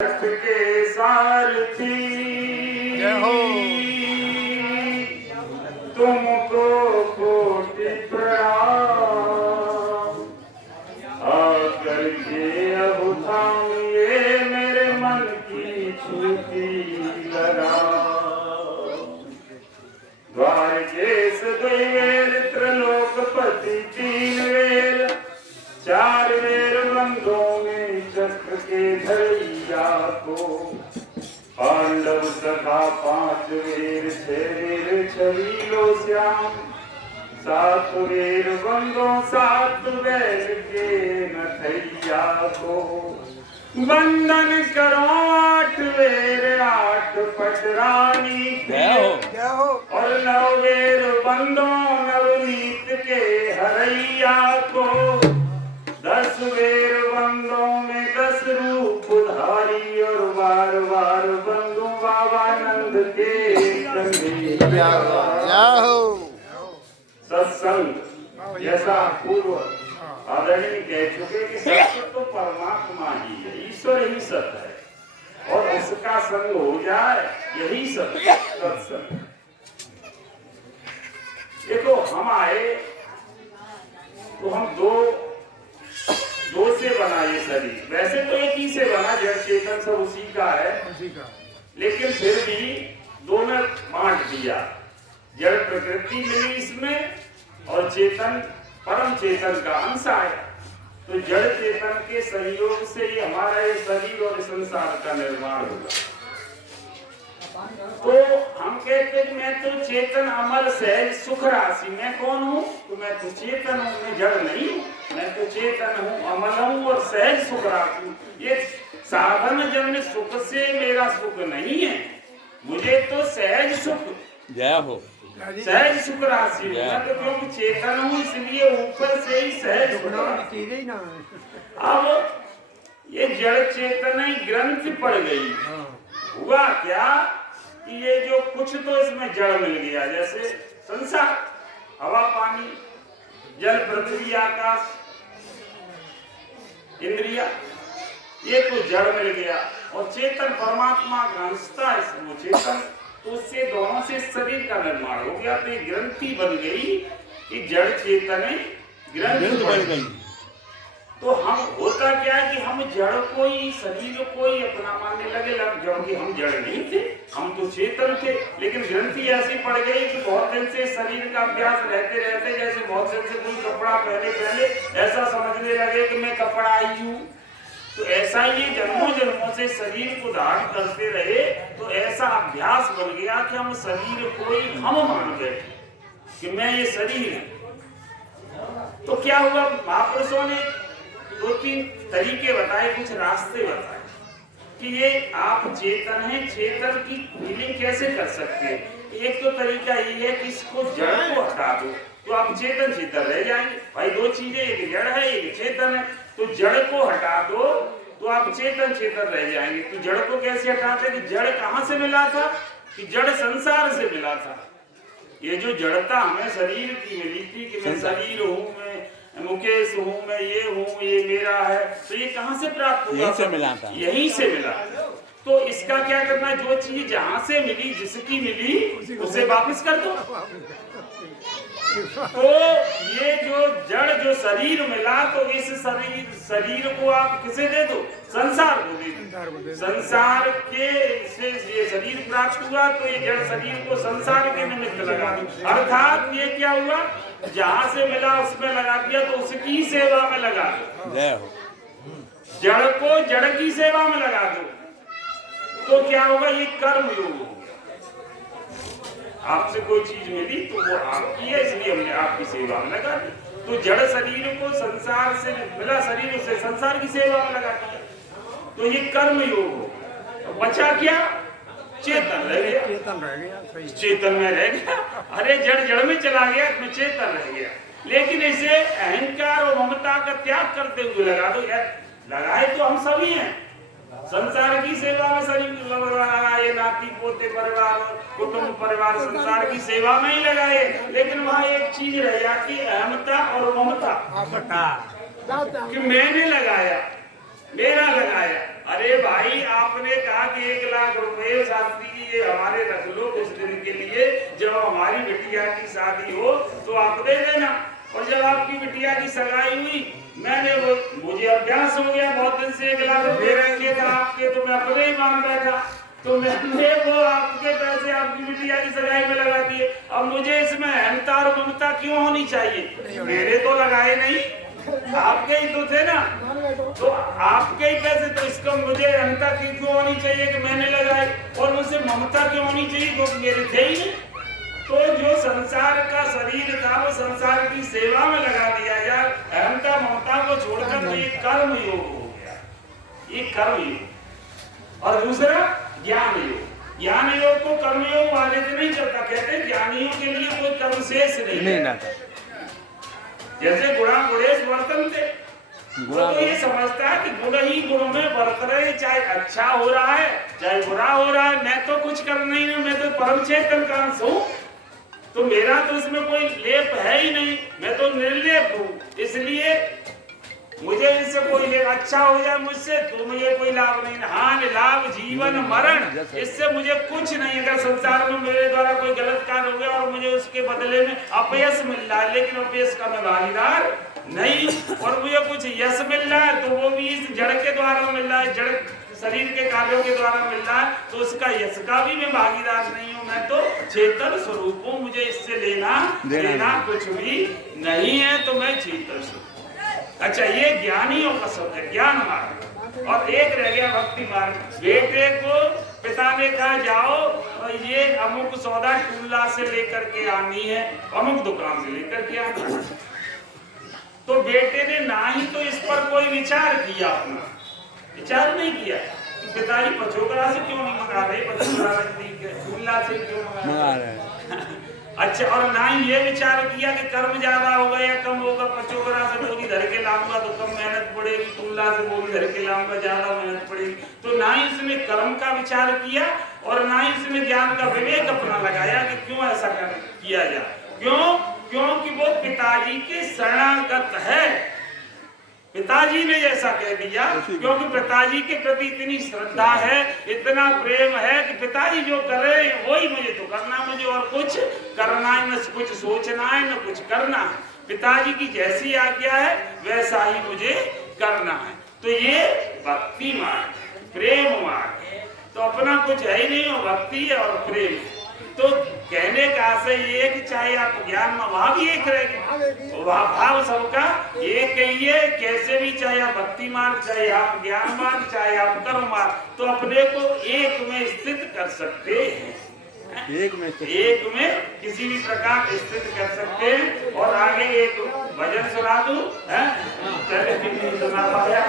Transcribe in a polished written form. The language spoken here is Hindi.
के सारथी तुमको कोटि प्रणाम। आकर के अब थामिए मेरे मन की छूटी लगाम। द्वारकेश द्वैवेर त्रिलोकपति तीन वेर, चार वेर बंदों में चक्र के धैया को। पांडव सखा पांच वेर छह वेर छबीलो श्याम, सात वेर बंदों सात बैल के नथैया को। वंदन करो आठ वेर आठ पटरानी के, और नौ वेर बंदों नवनीत के हरैया को। दस वेर बंदों में दस रूप धारी, और बार बार बंदो बाबानंद के कन्हैया। सत्संग जैसा पूर्व आदरणीय कह चुके कि सत्य तो परमात्मा ही है, ईश्वर ही सत्य है, और उसका संग हो जाए यही सत्य सत्संग। देखो हम आए तो हम दो से बना ये शरीर, वैसे तो एक ही से बना, जड़ चेतन सब उसी का है, लेकिन फिर भी दो में बांट दिया। जड़ प्रकृति मिली इसमें, और चेतन परम चेतन का अंश आया। तो जड़ चेतन के सहयोग से ही हमारा ये शरीर और संसार का निर्माण होगा। तो हम कहते हैं मैं तो चेतन अमल सहज सुख राशि। मैं कौन हूँ? तो मैं तो चेतन हूँ, मैं जड़ नहीं हूँ। मैं तो चेतन हूँ, अमल हूँ और सहज सुख राशि। ये साधन जन्म सुख से मेरा सुख नहीं है, मुझे तो सहज सुख जय हो, सहज सुख राशि। मैं तो क्योंकि चेतन हूँ इसलिए ऊपर से ही सहज सुख राशि। अब ये जड़ चेतन ही ग्रंथि पड़ गई। हुआ क्या कि ये जो कुछ तो इसमें जड़ मिल गया, जैसे संसार, हवा पानी जल पृथ्वी आकाश इंद्रिया, ये तो जड़ मिल गया। और चेतन परमात्मा का अंश था इसमें चेतन, तो उससे दोनों से शरीर का निर्माण हो गया। तो ये ग्रंथि बन गई कि जड़ चेतन ग्रंथि बन गई। तो हम होता क्या है कि हम जड़ को ही शरीर को ही अपना मानने लगे, जबकि हम जड़ नहीं थे, हम तो चेतन थे। लेकिन ग्रंथि ऐसी पड़ गई कि बहुत दिन से शरीर का अभ्यास रहते रहते, जैसे बहुत दिन से कोई कपड़ा पहले ऐसा समझने लगे कि मैं कपड़ा ही हूँ। तो ऐसा ही जन्मों जन्मों से शरीर को धारण करते रहे, तो ऐसा अभ्यास बन गया कि हम शरीर को ही हम मान गए कि मैं ये शरीर है। तो क्या हुआ, महापुरुषों ने दो तीन तरीके बताए, कुछ रास्ते बताए कि ये आप चेतन हैं, चेतन की फीलिंग कैसे कर सकते हैं। एक तो तरीका ये है कि इसको जड़ को हटा दो तो आप चेतन चेतन रह जाएंगे। भाई दो चीजें, एक जड़ है एक चेतन है, तो जड़ को हटा दो तो आप चेतन चेतन रह जाएंगे। तो जड़ को कैसे हटाते कि जड़ कहाँ से मिला था? कि जड़ संसार से मिला था। ये जो जड़ता हमें शरीर की मिली थी कि मैं शरीर हूँ, मैं मुकेश हूँ, मैं ये हूँ, ये मेरा है, तो ये कहाँ से प्राप्त हुआ? यहीं से मिला था, यहीं से मिला। तो इसका क्या करना, जो चीज जहाँ से मिली, जिसकी मिली, उसे वापस कर दो। तो ये जो जड़ जो शरीर मिला, तो इस शरीर को आप किसे दे दो? संसार को दे दो। संसार के से ये शरीर प्राप्त हुआ, तो ये जड़ शरीर को संसार के निमित्त लगा दो। अर्थात ये क्या हुआ, जहाँ से मिला उसमें लगा दिया, तो उसकी सेवा में लगा दो। जड़ को जड़ की सेवा में लगा दो, तो क्या होगा, ये कर्म योग होगा। आपसे कोई चीज मिली तो वो आपकी है, इसलिए हमने आपकी सेवा में लगा दी। तो जड़ शरीर को संसार से मिला, शरीर से संसार की सेवा में लगा दिया, तो ये कर्म योग हो। तो बचा क्या? चेतन रह गया, चेतन में रह गया। अरे जड़ जड़ में चला गया, इसमें चेतन रह गया। लेकिन इसे अहंकार और ममता का त्याग करते हुए लगा दो। यार लगाए तो हम सभी हैं, संसार की सेवा में शरीर लगाए, नाती पोते परिवार कुटुंब परिवार संसार की सेवा में ही लगाए। लेकिन वहाँ एक चीज रह जाती है, अहमता और ममता, कि मैंने लगाया, मेरा लगाया। अरे भाई आपने कहा कि 1 लाख रुपए शास्त्री जी ये हमारे रख लो कुछ दिन के लिए, जब हमारी बिटिया की शादी हो तो आप दे देना। और जब आपकी बिटिया की सगाई हुई मैंने वो मुझे अभ्यास हो गया बहुत दिन से 1 लाख रुपए रखे थे आपके, तो मैं अपने ही मान बैठा, तो मैंने वो आपके पैसे आपकी बिटिया की सगाई में लगा दिए। अब मुझे इसमें अहंता और ममता क्यों होनी चाहिए? मेरे तो लगाए नहीं, आपके ही तो थे ना, तो आपके ही पैसे, तो इसको मुझे अहंता क्यों होनी चाहिए कि मैंने लगाए, और मुझसे ममता क्यों होनी चाहिए जो मेरे थे ही नहीं। तो जो संसार का शरीर था वो संसार की सेवा में लगा दिया यार, अहंता ममता को छोड़कर तो ये कर्म योग हो गया, ये कर्म योग। और दूसरा ज्ञान योग, ज्ञान योग को कर्म योग वाले से नहीं चलता, कहते ज्ञानियों के लिए कोई कर्म शेष नहीं है। जैसे गुणा गुणेश वर्तन थे, तो ये समझता है कि गुण ही गुण में बरत रहे, चाहे अच्छा हो रहा है चाहे बुरा हो रहा है, मैं तो कुछ कर नहीं हूं, मैं तो परम चेतन का अंश हूं, तो मेरा तो इसमें कोई लेप है ही नहीं, मैं तो निर्लेप हूं। इसलिए मुझे इससे कोई लेप अच्छा हो जाए मुझसे तो मुझे कोई लाभ नहीं, हानि लाभ जीवन मरण इससे मुझे कुछ नहीं। अगर संसार में मेरे द्वारा कोई गलत कार्य हो गया और मुझे उसके बदले में अपयश मिल रहा है, लेकिन अपयश का मैं भागीदार नहीं, और मुझे कुछ यश मिल रहा है तो वो भी इस जड़ के द्वारा मिल रहा है, जड़ शरीर के कार्यों के द्वारा मिल रहा है, तो उसका यश का भी मैं भागीदार नहीं हूँ, मैं तो चेतन स्वरूप हूँ, मुझे इससे लेना देना कुछ भी नहीं है, तो मैं चेतन स्वरूप। अच्छा, ये ज्ञानियों का शब्द है, ज्ञान मार्ग। और एक रह गया भक्ति मार्ग। बेटे को पिता ने कहा जाओ और ये अमुक सौदा टुल्ला से लेकर के आनी है, अमुक दुकान से लेकर के आना है, तो बेटे ने ना ही तो इस पर कोई विचार किया, अपना विचार नहीं किया कि पिताजी पचोकड़ा से क्यों नहीं मंगा रहे, पचोकड़ा टुल्ला से क्यों मंगा रहे। अच्छा, और ना ही ये विचार किया कि कर्म ज्यादा होगा या कम होगा, पचोकड़ा से बोरी धर के लाऊंगा तो कम मेहनत पड़ेगी, टुल्ला से बोरी धर के लाऊंगा ज्यादा मेहनत पड़ेगी। तो ना ही इसने कर्म का विचार किया और ना ही इसने ज्ञान का विवेक अपना लगाया कि क्यों ऐसा किया जाए। क्यों? क्योंकि वो पिताजी के शरणागत है, पिताजी ने जैसा कह दिया, क्योंकि पिताजी के प्रति इतनी श्रद्धा है, इतना प्रेम है कि पिताजी जो कर रहे हैं वही मुझे तो करना, मुझे और कुछ करना है, न कुछ सोचना है न कुछ करना है, पिताजी की जैसी आज्ञा है वैसा ही मुझे करना है। तो ये भक्ति मार्ग, प्रेम मार्ग, तो अपना कुछ है ही नहीं, हो भक्ति है और प्रेम। तो कहने का आशय ये है कि चाहे आप ज्ञान में वहां भी एक रहेंगे, भाव सबका एक ही है, कैसे भी, चाहे आप भक्ति मार्ग, चाहे आप ज्ञान मार्ग, चाहे आप कर्म मार्ग, तो अपने को एक में स्थित कर सकते हैं, एक में किसी भी प्रकार स्थित कर सकते हैं। और आगे एक भजन सुना दूं, पहले भी नहीं सुना पाया।